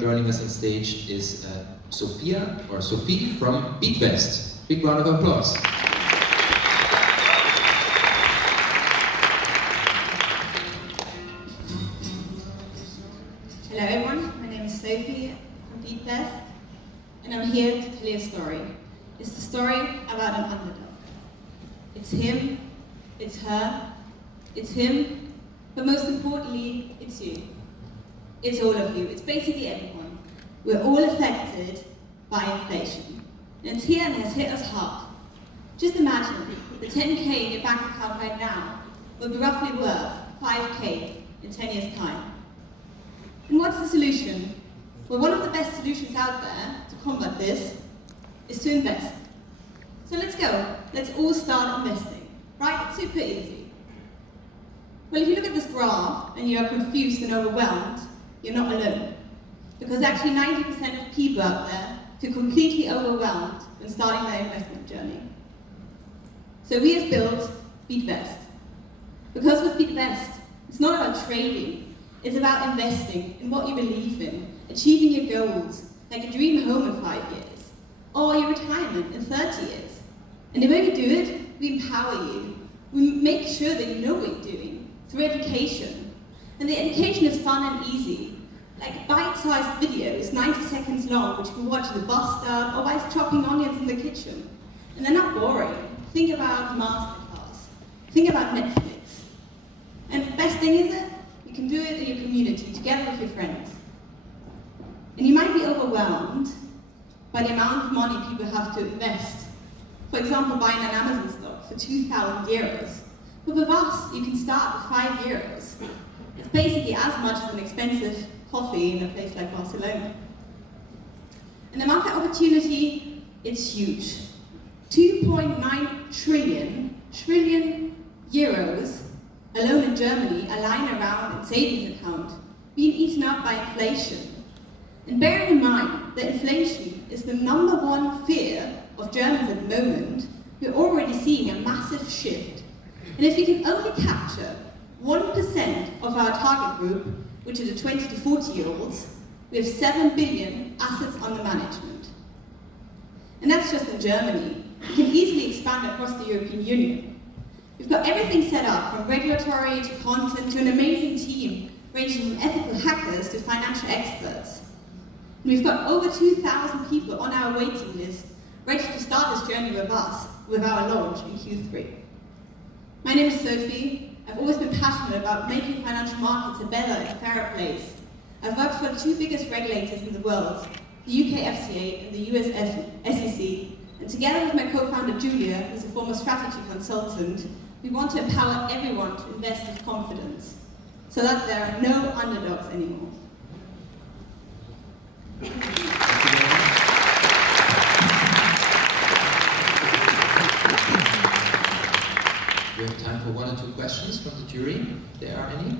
joining us on stage is Sophie from Beatvest. Big round of applause. Hello everyone, my name is Sophie from Beatvest, and I'm here to tell you a story. It's the story about an underdog. It's him, it's her, it's him, but most importantly, it's you. It's all of you, it's basically everyone. We're all affected by inflation. And it's here and has hit us hard. Just imagine, the 10K in your bank account right now will be roughly worth 5K in 10 years' time. And what's the solution? Well, one of the best solutions out there to combat this is to invest. So let's go. Let's all start investing. Right? It's super easy. Well, if you look at this graph and you are confused and overwhelmed, you're not alone. Because actually 90% of people out there feel completely overwhelmed when starting their investment journey. So we have built Beatvest. Because with Beatvest, it's not about trading. It's about investing in what you believe in, achieving your goals, like a dream home in 5 years, or your retirement in 30 years. And the way we do it, we empower you. We make sure that you know what you're doing through education. And the education is fun and easy, like bite-sized videos, 90 seconds long, which you can watch at the bus stop or while chopping onions in the kitchen. And they're not boring. Think about masterclass. Think about Netflix. And the best thing is you can do it in your community, together with your friends. And you might be overwhelmed by the amount of money people have to invest. For example, buying an Amazon stock for 2,000 euros. But with us, you can start with 5 euros. It's basically as much as an expensive coffee in a place like Barcelona. And the market opportunity, it's huge. 2.9 trillion euros alone in Germany are lying around in savings account, being eaten up by inflation. And bearing in mind that inflation is the #1 fear of Germans at the moment, we're already seeing a massive shift. And if we can only capture 1% of our target group, which are the 20 to 40-year-olds, we have 7 billion assets under management. And that's just in Germany. We can easily expand across the European Union. We've got everything set up, from regulatory to content to an amazing team, ranging from ethical hackers to financial experts. And we've got over 2,000 people on our waiting list, ready to start this journey with us, with our launch in Q3. My name is Sophie. I've always been passionate about making financial markets a better and fairer place. I've worked for the 2 biggest regulators in the world, the UK FCA and the US SEC, and together with my co-founder Julia, who's a former strategy consultant, we want to empower everyone to invest with confidence, so that there are no underdogs anymore. We have time for 1 or 2 questions from the jury, if there are any.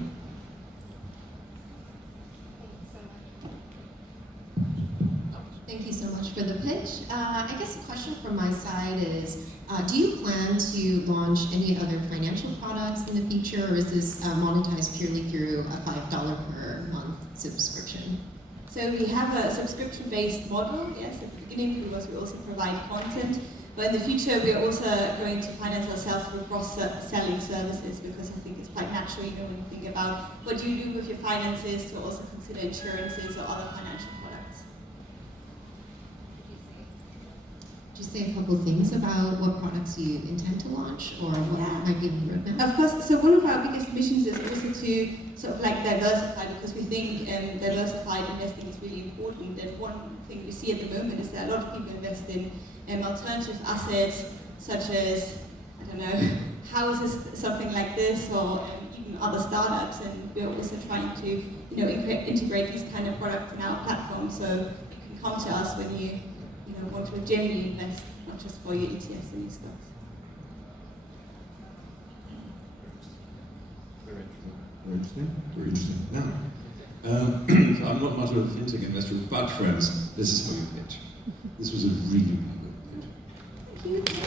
Thank you so much for the pitch. I guess a question from my side is, do you plan to launch any other financial products in the future, or is this monetized purely through a $5 per month subscription? So we have a subscription-based model, yes, at the beginning, because we also provide content. But in the future, we are also going to finance ourselves through cross-selling services, because I think it's quite natural, when you think about what you do with your finances, to also consider insurances or other financial products. Just say a couple of things about what products you intend to launch, or what might be on the roadmap. Of course, so one of our biggest missions is also to sort of like diversify, because we think diversified investing is really important. And one thing we see at the moment is that a lot of people invest in alternative assets, such as, I don't know, houses, something like this, or even other startups. And we're also trying to, integrate these kind of products in our platform, so you can come to us when you want to genuinely invest, not just for your ETFs and your stocks. Very interesting. Now, so I'm not much of a fintech investor, but friends, this is how you pitch. This was a really, really good pitch.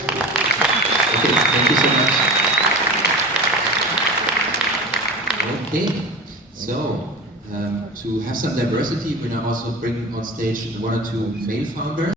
Okay, thank you so much. Okay, so To have some diversity, we're now also bringing on stage one or two male founders.